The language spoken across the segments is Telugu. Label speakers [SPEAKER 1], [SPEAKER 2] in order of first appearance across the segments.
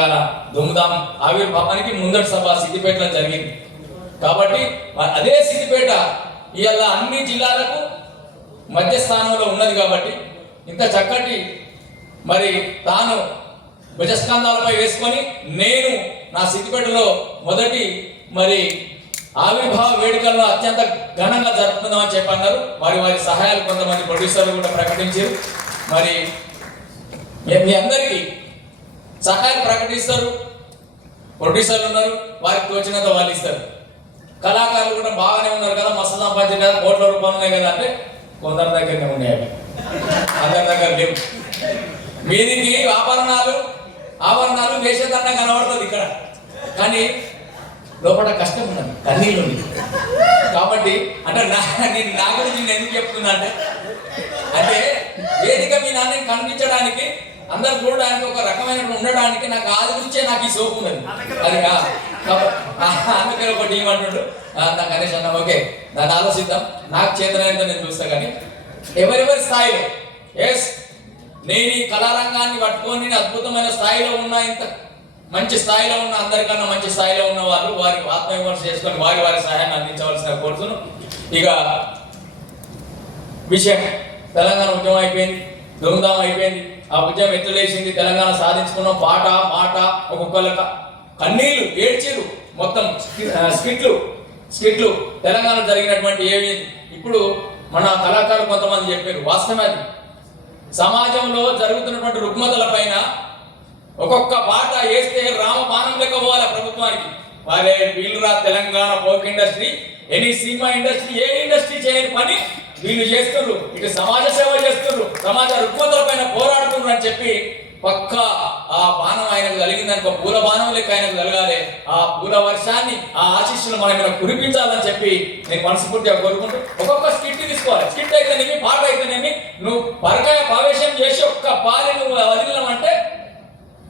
[SPEAKER 1] తెలంగాణ దుమ్దాం ఆవిర్భావానికి ముందటి సభ సిద్దిపేటలో జరిగింది. కాబట్టి అదే సిద్దిపేట ఇవాళ అన్ని జిల్లాలకు మధ్య స్థానంలో ఉన్నది కాబట్టి ఇంత చక్కటి మరి తాను భుజస్కంధాలపై వేసుకొని నేను నా సిద్దిపేటలో మొదటి మరి ఆవిర్భావ వేడుకలను అత్యంత ఘనంగా జరుపుకుందామని చెప్పన్నారు వారి వారి సహాయాలు కొంతమంది ప్రొడ్యూసర్లు కూడా ప్రకటించారు. మరి మీ అందరికీ సహాయం ప్రకటిస్తారు. ప్రొడ్యూసర్లు ఉన్నారు వారికి తోచినంత వాళ్ళు ఇస్తారు. కళాకారులు కూడా బాగానే ఉన్నారు కదా మస్తు సంపాదించారు కదా కోట్ల రూపాయలు ఉన్నాయి కదా అంటే కొందరి దగ్గరనే ఉన్నాయి అవి. అందరి దగ్గర లేవు. మీదికి ఆభరణాలు ఆభరణాలు వేసేదన్నా కనబడుతుంది ఇక్కడ. కానీ లోపల కష్టం ఉన్నది కన్నీళ్ళు ఉంది కాబట్టి అంటే నా నేను నా గురించి నేను ఎందుకు చెప్తున్నా అంటే అంటే వేదిక మీ నాన్నని కనిపించడానికి అందరు చూడడానికి ఒక రకమైన ఉండడానికి నాకు ఆది నుంచే నాకు ఈ సోపు ఉన్నది. అది అందుకని ఒకటి ఏమంటుండు నాకు అనేసి అన్నాం ఓకే దాన్ని ఆలోచిద్దాం. నాకు చేతనైతే నేను చూస్తా కానీ ఎవరెవరి స్థాయిలో? ఎస్ నేను ఈ కళారంగాన్ని పట్టుకొని అద్భుతమైన స్థాయిలో ఉన్న ఇంత మంచి స్థాయిలో ఉన్న అందరికన్నా మంచి స్థాయిలో ఉన్న వాళ్ళు వారి ఆత్మవిమర్శ చేసుకొని వారి వారి సహాయాన్ని అందించవలసిన కోరుతున్నాను ఇక విషయం. తెలంగాణ ఉద్యమం అయిపోయింది. దుమ్దాం అయిపోయింది. ఆ ఉద్యమం ఎత్తులేసింది తెలంగాణ సాధించుకున్నాం. పాట మాట ఒక్కొక్కల కన్నీళ్ళు ఏడ్చిరు మొత్తం స్కి- స్కిట్లు స్కిట్లు. తెలంగాణ జరిగినటువంటి ఏమి ఇప్పుడు మన కళాకారులు కొంతమంది చెప్పారు వాస్తవమే అది. సమాజంలో జరుగుతున్నటువంటి రుగ్మతల పైన ఒక్కొక్క పాట వేస్తే రామబాణం లెక్క పోవాలి ప్రభుత్వానికి. వారే వీళ్ళురా Telangana folk industry any cinema industry ఏ ఇండస్ట్రీ చేయని పని వీళ్ళు చేస్తున్నారు ఇటు సమాజ సేవ చేస్తున్నారు సమాజ రుగ్మతల పైన పోరాడుతున్నారు అని చెప్పి పక్క ఆ బాణం ఆయనకు కలిగిందని ఒక పూల బాణం లెక్క ఆయనకు కలగాలి. ఆ పూల వర్షాన్ని ఆ ఆశీస్సులు మన మీద కురిపించాలని చెప్పి నేను మనస్ఫూర్తిగా కోరుకుంటూ ఒక్కొక్క స్కిట్ తీసుకోవాలి. స్కిట్ అయితేనేమి పాట అయితేనేమి నువ్వు పరకాయ ప్రవేశం చేసి ఒక్క పాలి నువ్వు వదిలినామంటే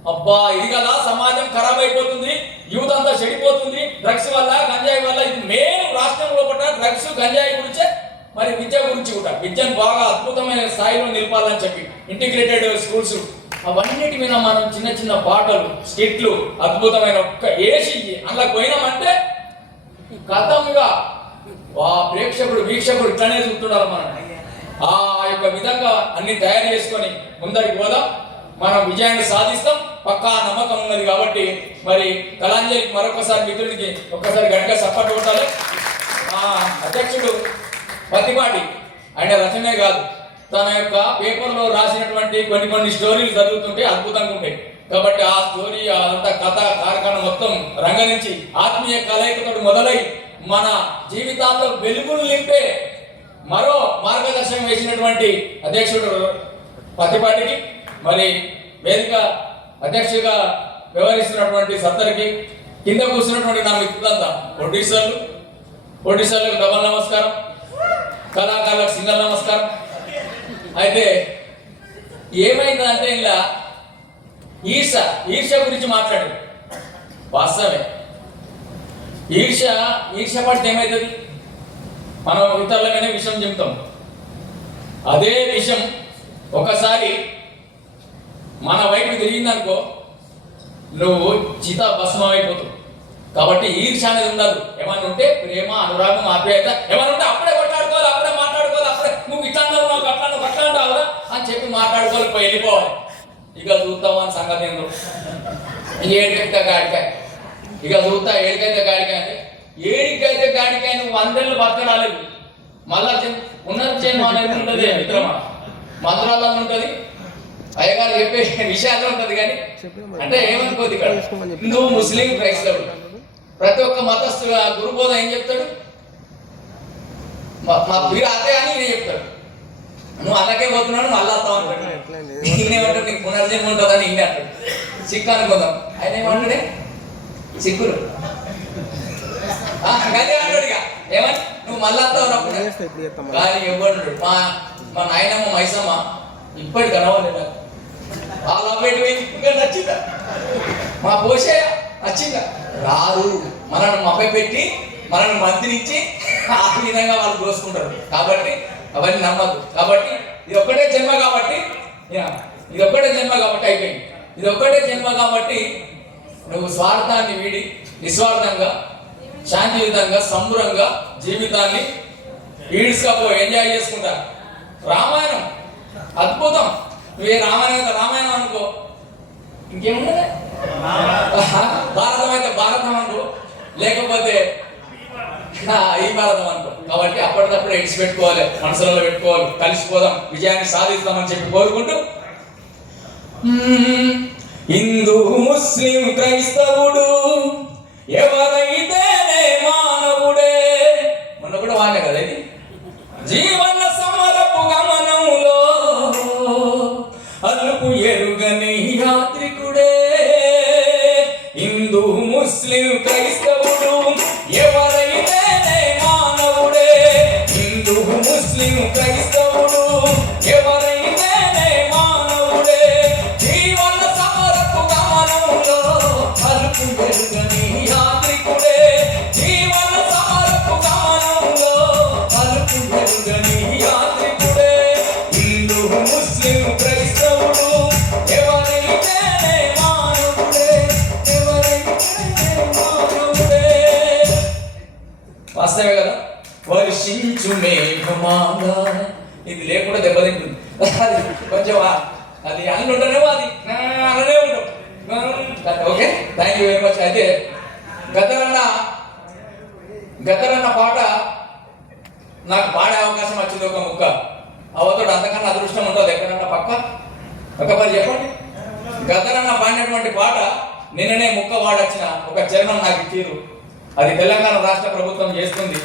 [SPEAKER 1] అబ్బా ఇది కదా సమాజం ఖరాబ్ అయిపోతుంది యూత్ అంతా చెడిపోతుంది డ్రగ్స్ వల్ల గంజాయి వల్ల. ఇది మెయిన్ రాష్ట్రం లోపల డ్రగ్స్ గంజాయి గురించే మరి విద్య గురించి కూడా. విద్యను బాగా అద్భుతమైన స్థాయిలో నిలపాలని చెప్పి ఇంటిగ్రేటెడ్ స్కూల్స్ అవన్నిటి మీద మనం చిన్న చిన్న పాటలు స్కిట్లు అద్భుతమైన ఒక్క ఏసి అందులో పోయినామంటే గతంగా ఆ ప్రేక్షకుడు వీక్షకుడు ఇట్లానే చూస్తున్నారు మనం. ఆ యొక్క విధంగా అన్ని తయారు చేసుకొని ముందరికి పోదాం. మనం విజయాన్ని సాధిస్తాం. పక్కా నమ్మకం ఉన్నది కాబట్టి మరి కళాంజలికి మరొకసారి మిత్రుడికి ఒక్కసారి గట్టిగా సపోర్ట్ కొట్టాలి. అధ్యక్షుడు పత్తిపాటి ఆయన రచనే కాదు. తన యొక్క పేపర్లో రాసినటువంటి కొన్ని కొన్ని స్టోరీలు చదువుతుంటే అద్భుతంగా ఉంటాయి. కాబట్టి ఆ స్టోరీ అంతా కథ కార్ఖాన మొత్తం రంగరించి ఆత్మీయ కలయికతో మొదలై మన జీవితాల్లో వెలుగులు నింపే మరో మార్గదర్శనం వేసినటువంటి అధ్యక్షుడు పత్తిపాటికి మరి వేదిక అధ్యక్షుడిగా వ్యవహరిస్తున్నటువంటి సత్తరికి కింద కూర్చున్నటువంటి నా మిత్రులంతా ఒడిశాలు. ఒడిశాలకు డబల్ నమస్కారం. కళాకారులకు సింగల్ నమస్కారం. అయితే ఏమైందంటే ఇలా ఈర్ష ఈర్ష గురించి మాట్లాడు. వాస్తవమే. ఈర్ష ఈర్ష పడితే ఏమవుతుంది మనం ఇతరులకనే విషయం చెబుతాం అదే విషయం ఒకసారి మన వైపు తిరిగిందనుకో నువ్వు చిత భస్మం అయిపోతావు. కాబట్టి ఈర్ష అనేది ఉండదు. ఏమైనా ఉంటే ప్రేమ అనురాగం ఆప్యాయత ఏమన్నా ఉంటే అప్పుడే మాట్లాడుకోవాలి అప్పుడే నువ్వు ఇట్లా అన్నావు నాకు అట్లా నువ్వు అట్లా అంటావురా అని చెప్పి మాట్లాడుకోవాలి పోయి వెళ్ళిపోవాలి. ఇక చూస్తావా అని సంగతి ఏందో. ఏడికైతే గాడికాయ. ఇక చూస్తా ఏడికైతే గాడికాయ అంటే ఏడికైతే గాడికాయ నువ్వు వందేళ్ళు మళ్ళా చెన్- ఉన్నది చేయను అనేది ఉంటుంది మిత్రమా? మంత్రాల్లో ఉంటుంది. అయ్యగారు చెప్పే విషయాల్లో ఉంటుంది కానీ అంటే ఏమనుకోదు ఇక్కడ. హిందూ ముస్లిం క్రైస్తవుడు ప్రతి ఒక్క మతస్థు గురుబోధ ఏం చెప్తాడు? మా మా అదే అని నేను చెప్తాడు నువ్వు అలాగే పోతున్నాడు మళ్ళీ వస్తావు అంటాడు. ఈయనేమంటాడు నీకు పునర్జన్మ ఉంటుందని ఈయన అంటాడు. సిక్కు అనుకుందాం ఆయన ఏమంటాడే? ఆ, గదే అంటాడు ఇక. ఏమని? నువ్వు మళ్ళీ వస్తావు కానీ ఎవడు మా మా నాయనమ్మ మైసమ్మ ఇప్పటికి కనవాలి నాకు. ఆ లవ్ ఇంకా నచ్చిందా? మా పోషే నచ్చిందా? రాదు. మనల్ని మభ్య పెట్టి మనల్ని మంత్రించి ఆ విధంగా వాళ్ళు దోసుకుంటారు కాబట్టి అవన్నీ నమ్మద్దు కాబట్టి ఇది ఒక్కటే జన్మ కాబట్టి ఇది ఒక్కటే జన్మ కాబట్టి అయిపోయింది. ఇది ఒక్కటే జన్మ కాబట్టి నువ్వు స్వార్థాన్ని వీడి నిస్వార్థంగా శాంతియుతంగా సంబురంగా జీవితాన్ని ఈడ్స్కపో ఎంజాయ్ చేసుకుంటా. రామాయణం అద్భుతం. నువ్వే రామాయణం రామాయణం అనుకో ఇంకేమున్నది భారతం అయితే భారతం అనుకో లేకపోతే ఈ భారతం అనుకో. కాబట్టి అప్పటికప్పుడు ఎడిచి పెట్టుకోవాలి మనసులలో పెట్టుకోవాలి. కలిసిపోదాం విజయాన్ని సాధిస్తామని చెప్పి కోరుకుంటూ. హిందూ ముస్లిం క్రైస్తవుడు ఎవరైతే మానవుడే? మొన్న కూడా వాడే కదా ఇది? జీవన సమరపు గమనంలో అలుపు ఎరుగని యాత్రికుడే. హిందూ ముస్లిం క్రైస్తవుడు ముస్లిం క్రైస్తవుడు ఎవరైతేనే వర్షించు మేఘమాల ఇది లేకుండా దెబ్బతింటుంది అది కొంచెం అది అన్ని ఉండనేమో అది. అననే ఉండవు. Okay thank you very much అయితే గతరన్న గతరన్న పాట నాకు పాడే అవకాశం వచ్చింది ఒక ముక్క. అవతోడు అంతకన్నా అదృష్టం ఉంటుంది ఎక్కడన్నా పక్క? ఒక పది చెప్పండి. గతరన్న పాడినటువంటి పాట నిన్ననే ముక్క వాడొచ్చిన ఒక చరణం నాకు తీరు అది తెలంగాణ రాష్ట్ర ప్రభుత్వం చేస్తుంది.